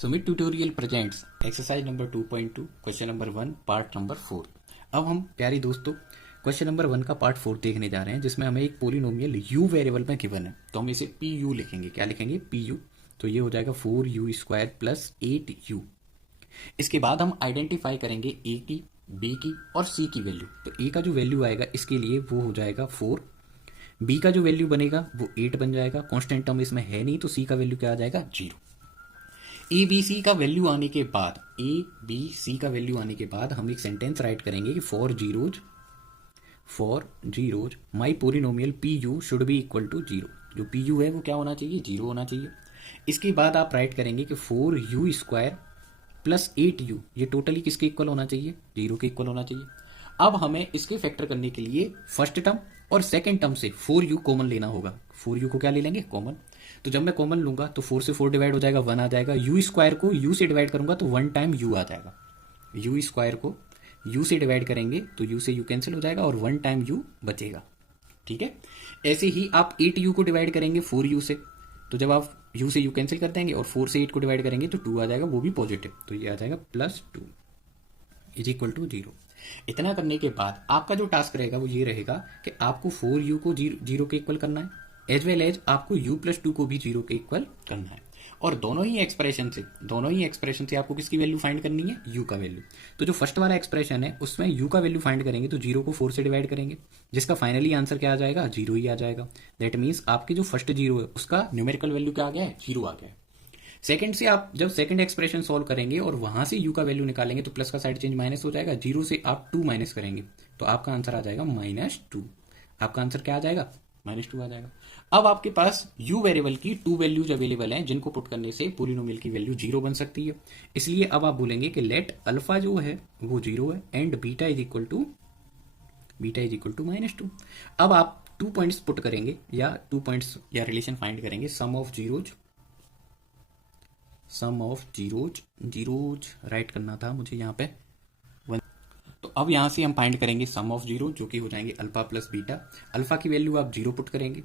Sumit tutorial presents exercise number 2.2 question number 1 part number 4। अब हम प्यारे दोस्तों क्वेश्चन नंबर 1 का पार्ट 4 देखने जा रहे हैं, जिसमें हमें एक पोलिनोमियल u वेरिएबल में गिवन है। तो हम इसे पी यू लिखेंगे। क्या लिखेंगे? P U. तो ये हो जाएगा 4u² प्लस 8u। इसके बाद हम आइडेंटिफाई करेंगे ए की, बी की और सी की वैल्यू। तो ए का जो वैल्यू आएगा इसके लिए वो हो जाएगा 4, बी का जो वैल्यू बनेगा वो 8 बन जाएगा। कॉन्स्टेंट टर्म इसमें है नहीं, तो सी का वैल्यू क्या आ जाएगा? 0। ए बी सी का वैल्यू आने के बाद, ए बी सी का वैल्यू आने के बाद हम एक सेंटेंस राइट करेंगे कि for zeros my polynomial P U should be equal to 0। जो पी यू है वो क्या होना चाहिए? 0 होना चाहिए। इसके बाद आप राइट करेंगे कि 4u² प्लस 8u, ये टोटली किसके इक्वल होना चाहिए? 0 के इक्वल होना चाहिए। अब हमें इसके फैक्टर करने के लिए फर्स्ट टर्म और सेकेंड टर्म से 4u कॉमन लेना होगा। 4u को क्या ले लेंगे? कॉमन। तो जब मैं कॉमन लूंगा तो 4 से 4 डिवाइड हो जाएगा, 1 आ जाएगा। u² को u से डिवाइड करूंगा तो 1 टाइम u आ जाएगा। u² को u से डिवाइड करेंगे तो u से u कैंसिल हो जाएगा और 1 टाइम u बचेगा। ठीक है। ऐसे ही आप 8u को डिवाइड करेंगे 4u से, तो जब आप u से u कैंसिल कर देंगे और 4 से 8 को डिवाइड करेंगे तो 2 आ जाएगा, वो भी पॉजिटिव। तो ये आ जाएगा +2 इज इक्वल टू 0। इतना करने के बाद आपका जो टास्क रहेगा वो ये रहेगा कि आपको 4u को 0 के इक्वल करना है, एज वेल एज आपको u+2 को भी 0 के इक्वल करना है। और दोनों ही एक्सप्रेशन से आपको किसकी वैल्यू फाइंड करनी है? u का वैल्यू। तो जो फर्स्ट वाला एक्सप्रेशन है उसमें u का वैल्यू फाइंड करेंगे तो 0 को 4 से डिवाइड करेंगे, जिसका फाइनली आंसर क्या आ जाएगा? 0 ही आ जाएगा। दैट मीन्स आपकी जो फर्स्ट 0 है उसका न्यूमेरिकल वैल्यू क्या आ गया है? 0 आ गया है। सेकंड से आप जब सेकंड एक्सप्रेशन सॉल्व करेंगे और वहां से u का वैल्यू निकालेंगे तो प्लस का साइड चेंज माइनस हो जाएगा। 0 से आप 2 माइनस करेंगे तो आपका आंसर आ जाएगा -2। आपका आंसर क्या आ जाएगा? -2 आ जाएगा। अब आपके पास u वेरिएबल की 2 वैल्यूज अवेलेबल हैं, जिनको पुट करने से पोलिनोमियल की वैल्यू 0 बन सकती है। इसलिए अब आप बोलेंगे कि लेट अल्फा जो है वो 0 है and beta is equal to -2। अब आप 2 पॉइंट्स पुट करेंगे या 2 पॉइंट्स या रिलेशन फाइंड करेंगे। सम ऑफ जीरोज राइट करना था मुझे यहाँ पे। तो अब यहाँ से हम फाइंड करेंगे सम ऑफ जीरो, जो कि हो जाएंगे अल्फा प्लस बीटा। अल्फा की वैल्यू आप 0 पुट करेंगे,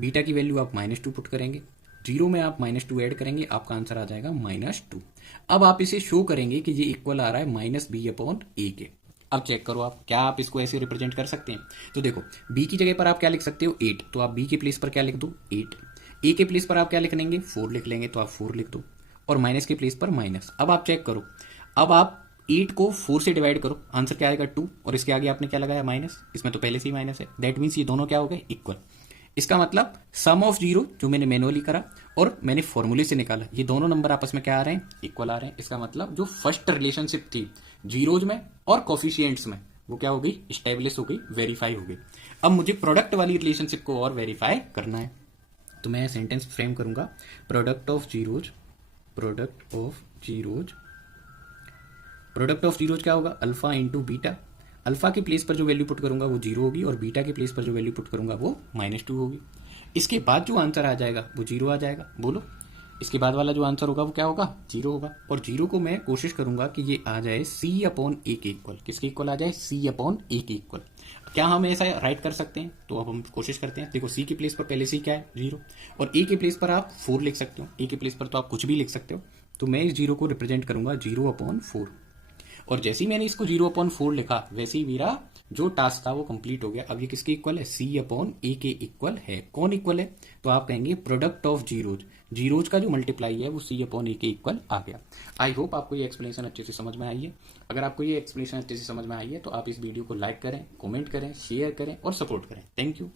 बीटा की वैल्यू आप -2 पुट करेंगे, 0 में आप -2 ऐड करेंगे, आपका आंसर आ जाएगा -2। अब आप इसे शो करेंगे कि ये इक्वल आ रहा है -b/a के। अब चेक करो आप, क्या आप इसको ऐसे रिप्रेजेंट कर सकते हैं? तो देखो, b की जगह पर आप क्या लिख सकते हो? 8। तो आप b के प्लेस पर क्या लिख दो? 8। a के प्लेस पर आप क्या लिख लेंगे? 4 लिख लेंगे, तो आप 4 लिख दो, और माइनस के प्लेस पर माइनस। अब आप चेक करो, अब आप 8 को 4 से डिवाइड करो, आंसर क्या आएगा? 2, और इसके आगे आपने क्या लगाया? माइनस। इसमें तो पहले से ही माइनस है। दैट मीन्स ये दोनों क्या हो गए? इक्वल। इसका मतलब सम ऑफ जीरो जो मैंने मैनुअली करा और मैंने फॉर्मूले से निकाला, ये दोनों नंबर आपस में क्या आ रहे हैं? इक्वल आ रहे हैं। इसका मतलब जो फर्स्ट रिलेशनशिप थी जीरोज में और कोफिशिएंट्स में, वो क्या हो गई? स्टेब्लिश हो गई, वेरीफाई हो गई। अब मुझे प्रोडक्ट वाली रिलेशनशिप को और वेरीफाई करना है। तो मैं सेंटेंस फ्रेम करूंगा, प्रोडक्ट ऑफ जीरोज क्या होगा? Alpha into beta. अल्फा के प्लेस पर जो वैल्यू पुट करूंगा वो 0 होगी, और बीटा के प्लेस पर जो वैल्यू पुट करूंगा वो -2 होगी। इसके बाद जो आंसर आ जाएगा वो 0 आ जाएगा। बोलो, इसके बाद वाला जो आंसर होगा वो क्या होगा? 0 होगा। और 0 को मैं कोशिश करूंगा कि ये आ जाए c/a के इक्वल। किसके इक्वल आ जाए? c/a के इक्वल। क्या हम ऐसा राइट कर सकते हैं? तो अब हम कोशिश करते हैं। देखो, c के प्लेस पर पहले से क्या है? 0, और a के प्लेस पर आप 4 लिख सकते हो। a के प्लेस पर तो आप कुछ भी लिख सकते हो। तो मैं इस 0 को रिप्रेजेंट करूंगा 0/4, और जैसे ही मैंने इसको 0/4 लिखा वैसे ही मेरा जो टास्क था वो कंप्लीट हो गया। अब ये किसके इक्वल है? c/a के इक्वल है। कौन इक्वल है? तो आप कहेंगे प्रोडक्ट ऑफ जीरोज का जो मल्टीप्लाई है वो c/a के इक्वल आ गया। आई होप आपको ये एक्सप्लेनेशन अच्छे से समझ में आई है। अगर आपको ये एक्सप्लेनेशन अच्छे से समझ में आई है तो आप इस वीडियो को लाइक करें, कमेंट करें, शेयर करें और सपोर्ट करें। Thank you.